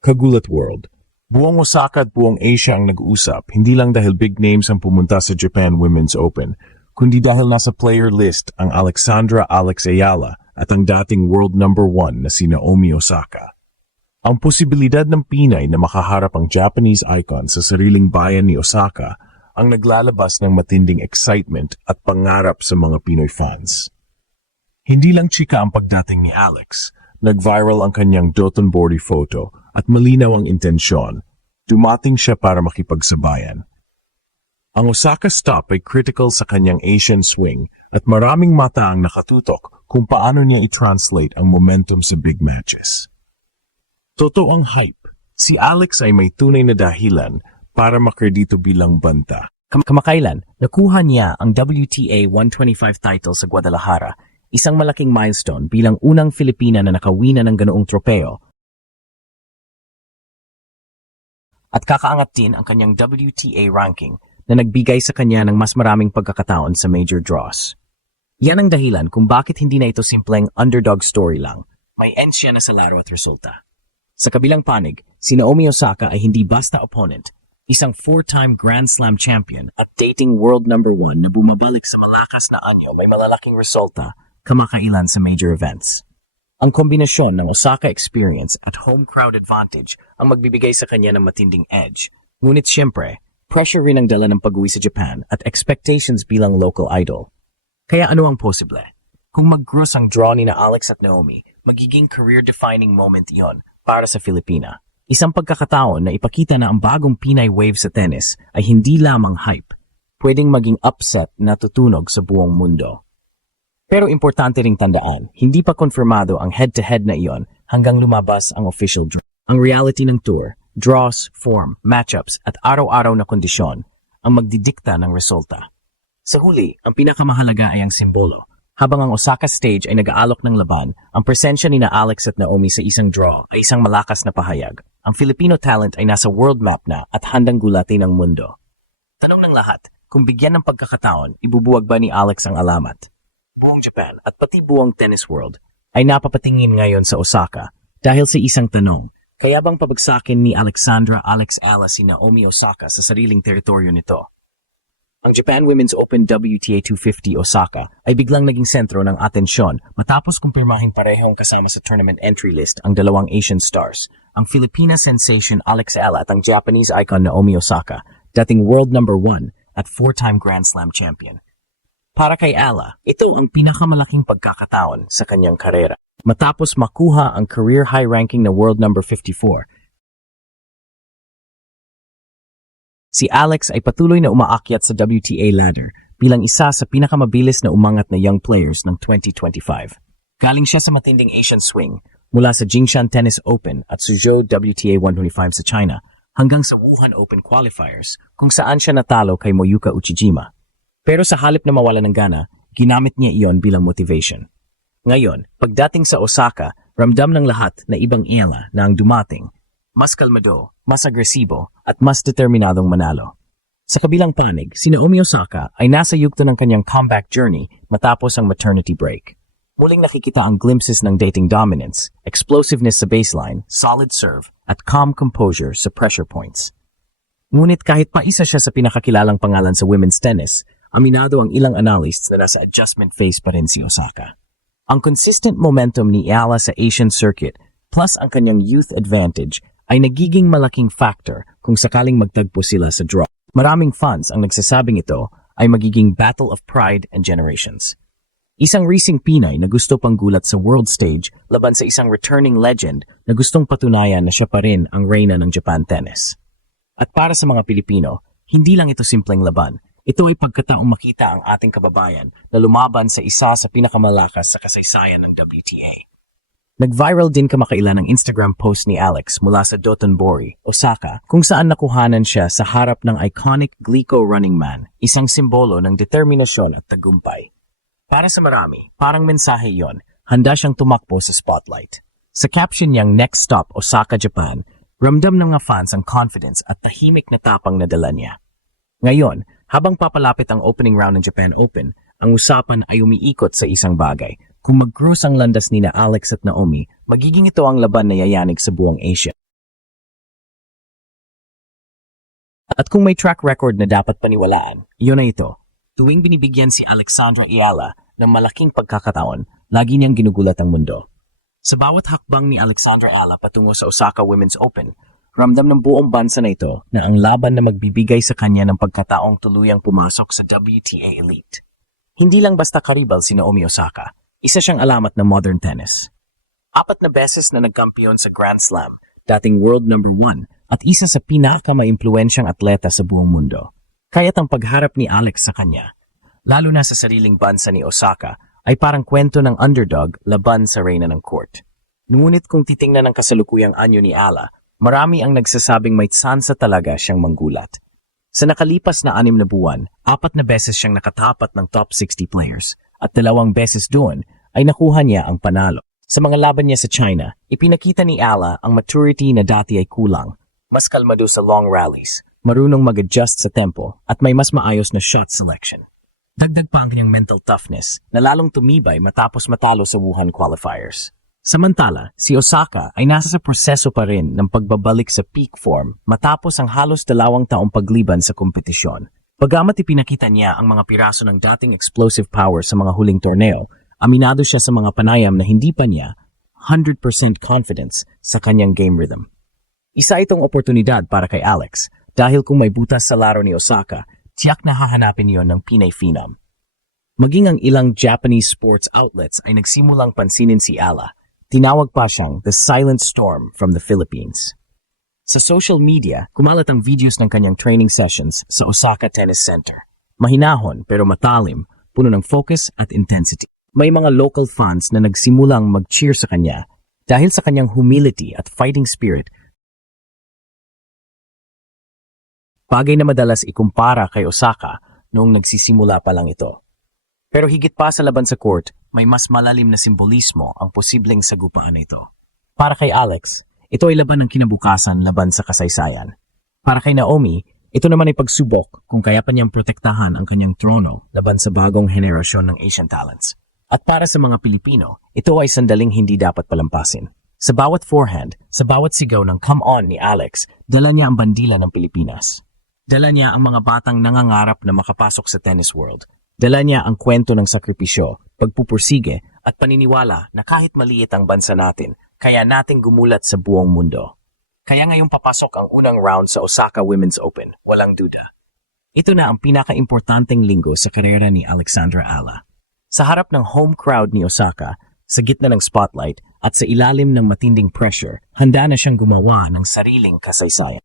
Kagulat World. Buong Osaka at buong Asia ang nag-uusap, hindi lang dahil big names ang pumunta sa Japan Women's Open, kundi dahil nasa player list ang Alexandra Alex Ayala at ang dating world number 1 na si Naomi Osaka. Ang posibilidad ng Pinay na makaharap ang Japanese icon sa sariling bayan ni Osaka ang naglalabas ng matinding excitement at pangarap sa mga Pinoy fans. Hindi lang chika ang pagdating ni Alex, nag-viral ang kanyang Dotonbori photo at malinaw ang intensyon. Dumating siya para makipagsabayan. Ang Osaka stop ay critical sa kanyang Asian swing at maraming mata ang nakatutok kung paano niya i-translate ang momentum sa big matches. Totoo ang hype. Si Alex ay may tunay na dahilan para makredito bilang banta. Kamakailan, nakuha niya ang WTA 125 title sa Guadalajara, isang malaking milestone bilang unang Filipina na nakawina ng ganoong tropeo. At kakaangat din ang kanyang WTA ranking na nagbigay sa kanya ng mas maraming pagkakataon sa major draws. Yan ang dahilan kung bakit hindi na ito simpleng underdog story lang. May end siya na sa laro at resulta. Sa kabilang panig, si Naomi Osaka ay hindi basta opponent, isang 4-time Grand Slam champion at dating world number 1 na bumabalik sa malakas na anyo may malalaking resulta kamakailan sa major events. Ang kombinasyon ng Osaka experience at home crowd advantage ang magbibigay sa kanya ng matinding edge. Ngunit siyempre, pressure rin ang dala ng pag-uwi sa Japan at expectations bilang local idol. Kaya ano ang posible? Kung mag-gross ang draw ni na Alex at Naomi, magiging career-defining moment iyon para sa Filipina. Isang pagkakataon na ipakita na ang bagong Pinay wave sa tennis ay hindi lamang hype, pwedeng maging upset na tutunog sa buong mundo. Pero importante ring tandaan, hindi pa konfirmado ang head-to-head na iyon hanggang lumabas ang official draw. Ang reality ng tour, draws, form, matchups at araw-araw na kondisyon ang magdidikta ng resulta. Sa huli, ang pinakamahalaga ay ang simbolo. Habang ang Osaka stage ay nag-aalok ng laban, ang presensya ni na Alex at Naomi sa isang draw ay isang malakas na pahayag. Ang Filipino talent ay nasa world map na at handang gulatin ang mundo. Tanong ng lahat, kung bigyan ng pagkakataon, ibubuwag ba ni Alex ang alamat? Buong Japan at pati buong tennis world ay napapatingin ngayon sa Osaka dahil sa isang tanong, kaya bang pabagsakin ni Alexandra Alex Ayala si Naomi Osaka sa sariling teritoryo nito? Ang Japan Women's Open WTA 250 Osaka ay biglang naging sentro ng atensyon matapos kumpirmahin parehong kasama sa tournament entry list ang dalawang Asian stars, ang Filipina sensation Alex Ayala at ang Japanese icon Naomi Osaka, dating world number 1 at 4-time Grand Slam champion. Para kay Ayala, ito ang pinakamalaking pagkakataon sa kanyang karera. Matapos makuha ang career high ranking na world number 54, si Alex ay patuloy na umaakyat sa WTA ladder bilang isa sa pinakamabilis na umangat na young players ng 2025. Galing siya sa matinding Asian swing mula sa Jingshan Tennis Open at Suzhou WTA 125 sa China hanggang sa Wuhan Open qualifiers kung saan siya natalo kay Moyuka Uchijima. Pero sa halip na mawala ng gana, ginamit niya iyon bilang motivation. Ngayon, pagdating sa Osaka, ramdam ng lahat na ibang Ayala na ang dumating, mas kalmado, mas agresibo, at mas determinadong manalo. Sa kabilang panig, si Naomi Osaka ay nasa yugto ng kanyang comeback journey matapos ang maternity break. Muling nakikita ang glimpses ng dating dominance, explosiveness sa baseline, solid serve, at calm composure sa pressure points. Ngunit kahit pa isa siya sa pinakakilalang pangalan sa women's tennis, aminado ang ilang analysts na nasa adjustment phase pa rin si Osaka. Ang consistent momentum ni Ayala sa Asian circuit plus ang kanyang youth advantage ay nagiging malaking factor kung sakaling magtagpo sila sa draw. Maraming fans ang nagsasabing ito ay magiging battle of pride and generations. Isang racing Pinay na gusto pang gulat sa world stage laban sa isang returning legend na gustong patunayan na siya pa rin ang reyna ng Japan tennis. At para sa mga Pilipino, hindi lang ito simpleng laban. Ito ay pagkataong makita ang ating kababayan na lumaban sa isa sa pinakamalakas sa kasaysayan ng WTA. Nag-viral din kamakailan ang Instagram post ni Alex mula sa Dotonbori, Osaka, kung saan nakuhanan siya sa harap ng iconic Glico Running Man, isang simbolo ng determinasyon at tagumpay. Para sa marami, parang mensahe yon, handa siyang tumakbo sa spotlight. Sa caption niyang Next Stop, Osaka, Japan, ramdam ng mga fans ang confidence at tahimik na tapang na dala niya. Ngayon, habang papalapit ang opening round ng Japan Open, ang usapan ay umiikot sa isang bagay. Kung mag-cross ang landas ni na Alex at Naomi, magiging ito ang laban na yayanig sa buong Asia. At kung may track record na dapat paniwalaan, iyon na ito. Tuwing binibigyan si Alexandra Ayala ng malaking pagkakataon, lagi niyang ginugulat ang mundo. Sa bawat hakbang ni Alexandra Ayala patungo sa Osaka Women's Open, ramdam ng buong bansa na ito na ang laban na magbibigay sa kanya ng pagkataong tuluyang pumasok sa WTA Elite. Hindi lang basta karibal si Naomi Osaka, isa siyang alamat ng modern tennis. 4 na beses na nagkampiyon sa Grand Slam, dating world number 1 at isa sa pinaka-maimpluwensyang atleta sa buong mundo. Kaya't ang pagharap ni Alex sa kanya, lalo na sa sariling bansa ni Osaka, ay parang kwento ng underdog laban sa reyna ng court. Ngunit kung titingnan ang kasalukuyang anyo ni Ala, marami ang nagsasabing may tsansa talaga siyang manggulat. Sa nakalipas na 6 na buwan, 4 na beses siyang nakatapat ng top 60 players at 2 beses doon ay nakuha niya ang panalo. Sa mga laban niya sa China, ipinakita ni Ala ang maturity na dati ay kulang. Mas kalmado sa long rallies, marunong mag-adjust sa tempo at may mas maayos na shot selection. Dagdag pa ang kanyang mental toughness na lalong tumibay matapos matalo sa Wuhan qualifiers. Samantala, si Osaka ay nasa sa proseso pa rin ng pagbabalik sa peak form matapos ang halos 2 taong pagliban sa kompetisyon. Bagamat ipinakita niya ang mga piraso ng dating explosive power sa mga huling torneo, aminado siya sa mga panayam na hindi pa niya 100% confidence sa kanyang game rhythm. Isa itong oportunidad para kay Alex dahil kung may butas sa laro ni Osaka, tiyak na hahanapin yon ng Pinay Phenom. Maging ang ilang Japanese sports outlets ay nagsimulang pansinin si Ala. Tinawag pa siyang The Silent Storm from the Philippines. Sa social media, kumalat ang videos ng kanyang training sessions sa Osaka Tennis Center. Mahinahon pero matalim, puno ng focus at intensity. May mga local fans na nagsimulang mag-cheer sa kanya dahil sa kanyang humility at fighting spirit. Bagay na madalas ikumpara kay Osaka noong nagsisimula pa lang ito. Pero higit pa sa laban sa court, may mas malalim na simbolismo ang posibleng sagupaan nito. Para kay Alex, ito ay laban ng kinabukasan laban sa kasaysayan. Para kay Naomi, ito naman ay pagsubok kung kaya pa niyang protektahan ang kanyang trono laban sa bagong henerasyon ng Asian talents. At para sa mga Pilipino, ito ay sandaling hindi dapat palampasin. Sa bawat forehand, sa bawat sigaw ng come on ni Alex, dala niya ang bandila ng Pilipinas. Dala niya ang mga batang nangangarap na makapasok sa tennis world. Dala niya ang kwento ng sakripisyo, pagpupursige at paniniwala na kahit maliit ang bansa natin, kaya nating gumulat sa buong mundo. Kaya ngayong papasok ang unang round sa Osaka Women's Open, walang duda. Ito na ang pinaka-importanteng linggo sa karera ni Alexandra Ala. Sa harap ng home crowd ni Osaka, sa gitna ng spotlight at sa ilalim ng matinding pressure, handa na siyang gumawa ng sariling kasaysayan.